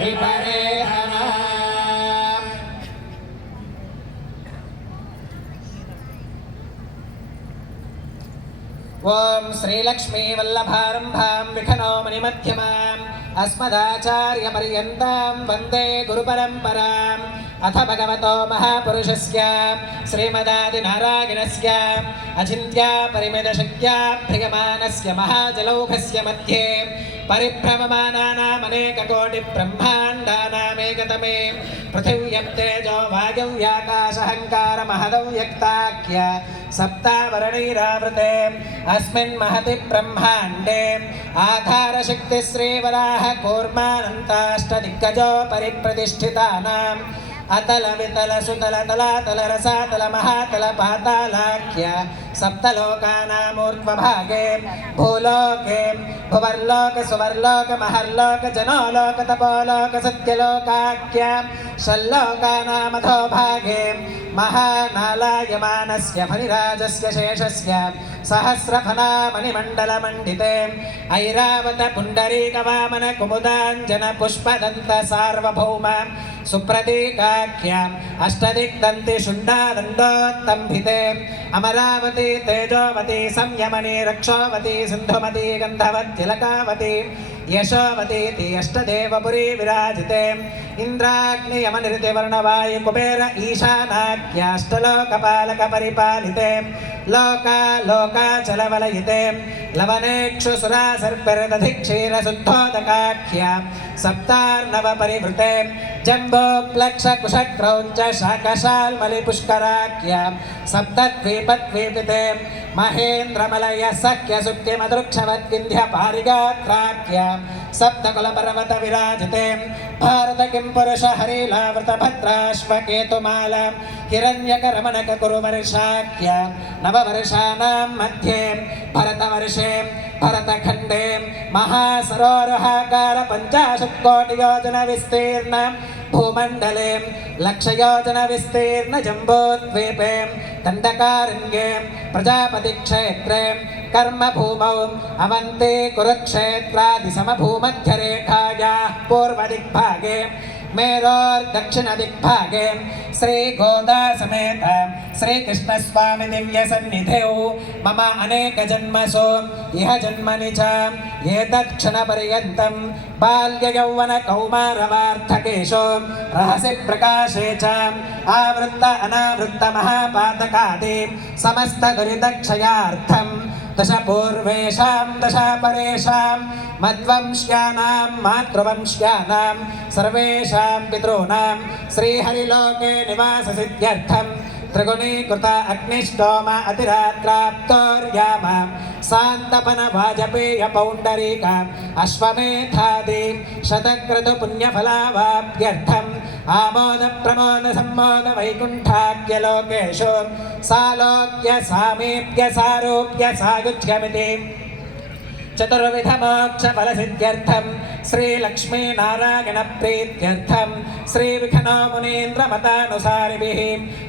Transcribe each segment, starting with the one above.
विपरेहना ओम श्रीलक्ष्मी वल्लभारंभां विखनो मणिमध्यमाम् अस्मदाचार्यपर्यन्तां वन्दे गुरुपरम्पराम् अथ भगवतो महापुरुषस्य श्रीमदादिनारायणस्य अचिन्त्यापरिमितशक्त्याभ्रियमानस्य महाजलौघस्य मध्ये परिभ्रममानानामनेककोटिब्रह्माण्डानामेकतमे पृथिव्यप्तेजो वायुव्याकाशहङ्कारमहदव्यक्ताख्य सप्तावरणैरावृते अस्मिन् महति ब्रह्माण्डे आधारशक्तिश्रीवराह कूर्मानन्ताष्टदिग्गजो परिप्रतिष्ठितानाम् अतल वितल सुतल तलातल रसातल महातल पातालाख्य सप्तलोकानामूर्ध्वभागे भूलोके भुवर्लोक सुवर्लोक महर्लोक जनोलोक तपोलोक सत्यलोकाख्य षल्लोकानामधो भागे महानालायमानस्य फणिराजस्य शेषस्य सहस्रफलामणिमण्डलमण्डिते ऐरावत पुण्डरीकवामन कुमुदाञ्जन पुष्पदन्त सार्वभौम सुप्रतीकाख्याम् अष्टदिग्दन्ति शुण्डादण्डोत्तम्भिते अमरावती तेजोवती संयमनी रक्षोवती सिन्धुमती गन्धवत्यलकावती यशोवतीति अष्टदेवपुरी विराजिते इन्द्राग्नियमनिर्तिवर्णवायु कुबेर ईशानाख्याष्टलोकपालकपरिपालिते लोकालोकाचलवलयिते लवनेक्षुसुरा सर्पिर्दधिक्षीरशुद्धोदकाख्या सप्तार्णवपरिवृते जम्बोप्लक्षकुशक्रौञ्च शाकशाल्मलिपुष्कराख्या सप्तद्वीपद्वीपिते महेन्द्रमलय सख्यसुक्तिमदृक्षवद्विन्ध्यपारिगात्राख्या सप्तकुलपर्वत विराजते भारत किं पुरुष हरिलावृतभद्राश्वकेतुमाल हिरण्यकरमणक कुरुवर्षाख्या नववर्षाणां मध्ये भरतवर्षे भरतखण्डे महासरोरुहाकार 50 कोटियोजन विस्तीर्ण भूमण्डले लक्षयोजन विस्तीर्ण जम्बोद्वीपे दण्डकारण्ये प्रजापतिक्षेत्रे कर्मभूमौ अवन्ते कुरुक्षेत्रादिसमभूमध्यरेखायाः पूर्वदिग्भागे मेरोर्दक्षिणदिग्भागे श्रीगोदा समेत श्रीकृष्णस्वामी दिव्यसन्निधौ मम अनेकजन्मसु इह जन्मनि च एतत्क्षणपर्यन्तं बाल्ययौवनकौमारवार्धकेषु रहसि प्रकाशे च आवृत्त अनावृत्त महापातकादि समस्तदुरितक्षयार्थं दश पूर्वेषां दश परेषां मद्वंश्यानां मातृवंश्यानां सर्वेषां पितॄणां श्रीहरिलोके निवाससिद्ध्यर्थं त्रिगुणीकृत अग्निष्टोम अतिरात्राप्तोर्याम शान्तपन वाजपेय पौण्डरीक अश्वमेधादि शतक्रतुपुण्यफलावाप्त्यर्थम् आमोद प्रमोद सम्मोद वैकुण्ठाख्यलोकेषु सालोक्य सामीप्य सारूप्य सायुज्यमिति चतुर्विधमोक्षफलसिद्ध्यर्थं श्रीलक्ष्मीनारायणप्रीत्यर्थं श्रीविखनो मुनीन्द्रमतानुसारिभिः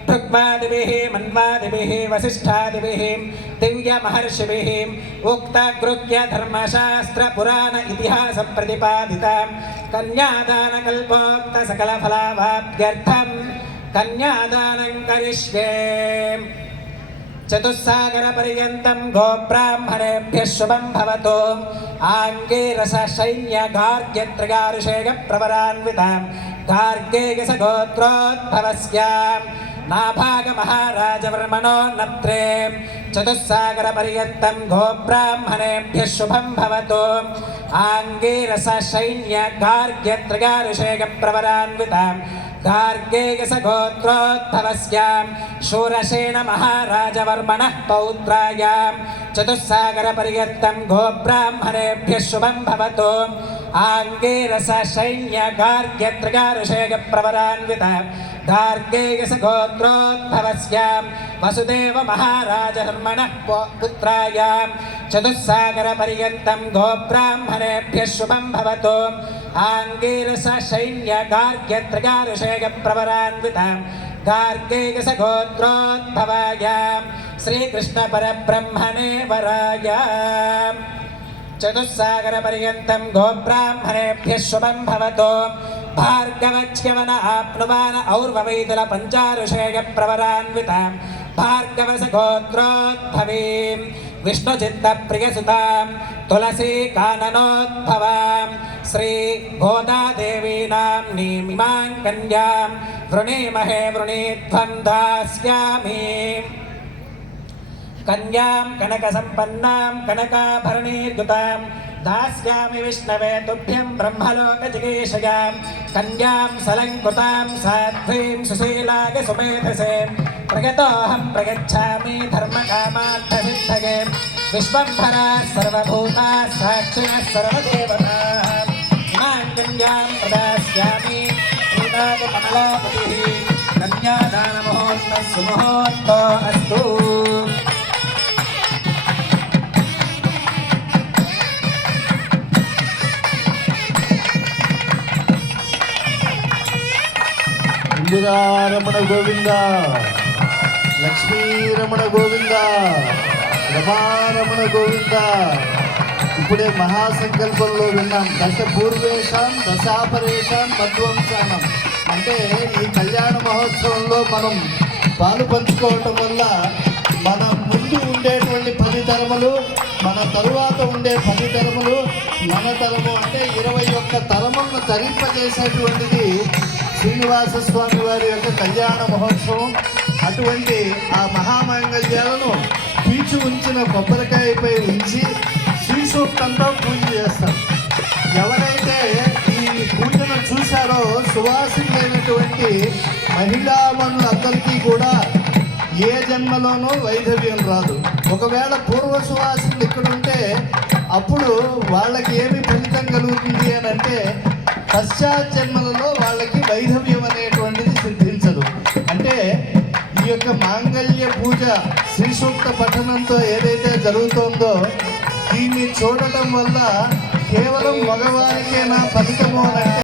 भृग्वादिभिः मन्वादिभिः वसिष्ठादिभिः दिव्यमहर्षिभिः उक्तगृह्य धर्मशास्त्रपुराण इतिहासप्रतिपादिता कन्यादानकल्पोक्तसकलफलावाप्त्यर्थं कन्यादानं करिष्ये चतुस्सागरपर्यन्तं गोब्राह्मणेभ्यः शुभं भवतु आङ्गीरसशैन्यगार्ग्यत्रगारुषेयप्रवरान्वितां गार्गेयसगोत्रोद्भवस्यां नाभागमहाराजवर्मणो नप्त्रे चतुस्सागरपर्यन्तं गोब्राह्मणेभ्यः शुभं भवतु आङ्गीरसशैन्यगार्ग्यत्रगारुषेयप्रवरान्वितां गार्गेयसगोत्रोद्भवस्यां शूरसेन महाराजवर्मणः पौत्रायां चतुस्सागरपर्यन्तं गोब्राह्मणेभ्यः शुभं भवतु आङ्गीरसशैन्यगार्ग्यत्रगारुषेयप्रवरान्वितां गार्गेयसगोत्रोद्भवस्यां वसुदेव महाराजवर्मणः पुत्रायां चतुस्सागरपर्यन्तं गोब्राह्मणेभ्यः शुभं भवतु आङ्गीरसशैन्यगार्ग्यत्रगारुषेयप्रवरान्वितां गार्गेयसगोत्रोद्भवायां श्रीकृष्णपरब्रह्मणे वरायां चतुस्सागरपर्यन्तं गोब्राह्मणेभ्यः शुभं भवतु భార్గవచ్యవన ఆప్నువాన ఔర్వవైతుల పంచారుషేయ ప్రవరాన్వితాం భార్గవసగోత్రోద్భవీం విష్ణుచిత్తప్రియసుతాం తులసీ కాననోద్భవాం శ్రీ గోదాదేవీనాం నీమిమాం కన్యాం వృణీమహే వృణీధ్వం దాస్యామి కన్యాం కనకసంపన్నాం కనకాభరణీర్యుతాం దాస్యామి విష్ణవే తుభ్యం బ్రహ్మలోకజిగీషయాం కన్యాం సలంకృతాం సాధ్వీం సుశీలాగ సుమేధసే ప్రగతోహం ప్రగచ్ఛామి ధర్మకామార్థసిద్ధయే విశ్వంభరా సర్వభూతా సాక్షిణః సర్వదేవతాః ఇమాం కన్యాం ప్రదాస్యామి శ్రీనాథ కమలాపతిః కన్యాదానముహూర్తః సుముహూర్తో అస్తు. ఇందిరారమణ గోవింద, లక్ష్మీరమణ గోవింద, రమారమణ గోవింద. ఇప్పుడే మహాసంకల్పంలో విన్నాం, దశ పూర్వేషాం దశాపరేషాం మధ్వంసానం. అంటే ఈ కళ్యాణ మహోత్సవంలో మనం పాలు పంచుకోవటం వల్ల మన ముందు ఉండేటువంటి 10 తరములు, మన తరువాత ఉండే 10 తరములు, మన తరము అంటే 21 తరములను తరింపజేసేటువంటిది శ్రీనివాస స్వామి వారి యొక్క కళ్యాణ మహోత్సవం. అటువంటి ఆ మహామాంగళ్యాలను పీచు ఉంచిన కొబ్బరికాయపై ఉంచి శ్రీ సూక్తంతో పూజ చేస్తారు. ఎవరైతే ఈ పూజను చూశారో సువాసితులైనటువంటి మహిళామణులందరికీ కూడా ఏ జన్మలోనూ వైధవ్యం రాదు. ఒకవేళ పూర్వ సువాసితులు ఇక్కడ ఉంటే అప్పుడు వాళ్ళకి ఏమి ఫలితం కలుగుతుంది అని అంటే పశ్చాత్ జన్మలలో వాళ్ళకి వైధవ్యం అనేటువంటిది సిద్ధించదు. అంటే ఈ యొక్క మాంగళ్య పూజ శ్రీ సూక్త పఠనంతో ఏదైతే జరుగుతోందో దీన్ని చూడటం వల్ల కేవలం మగవారికేనా ఫలితము అని అంటే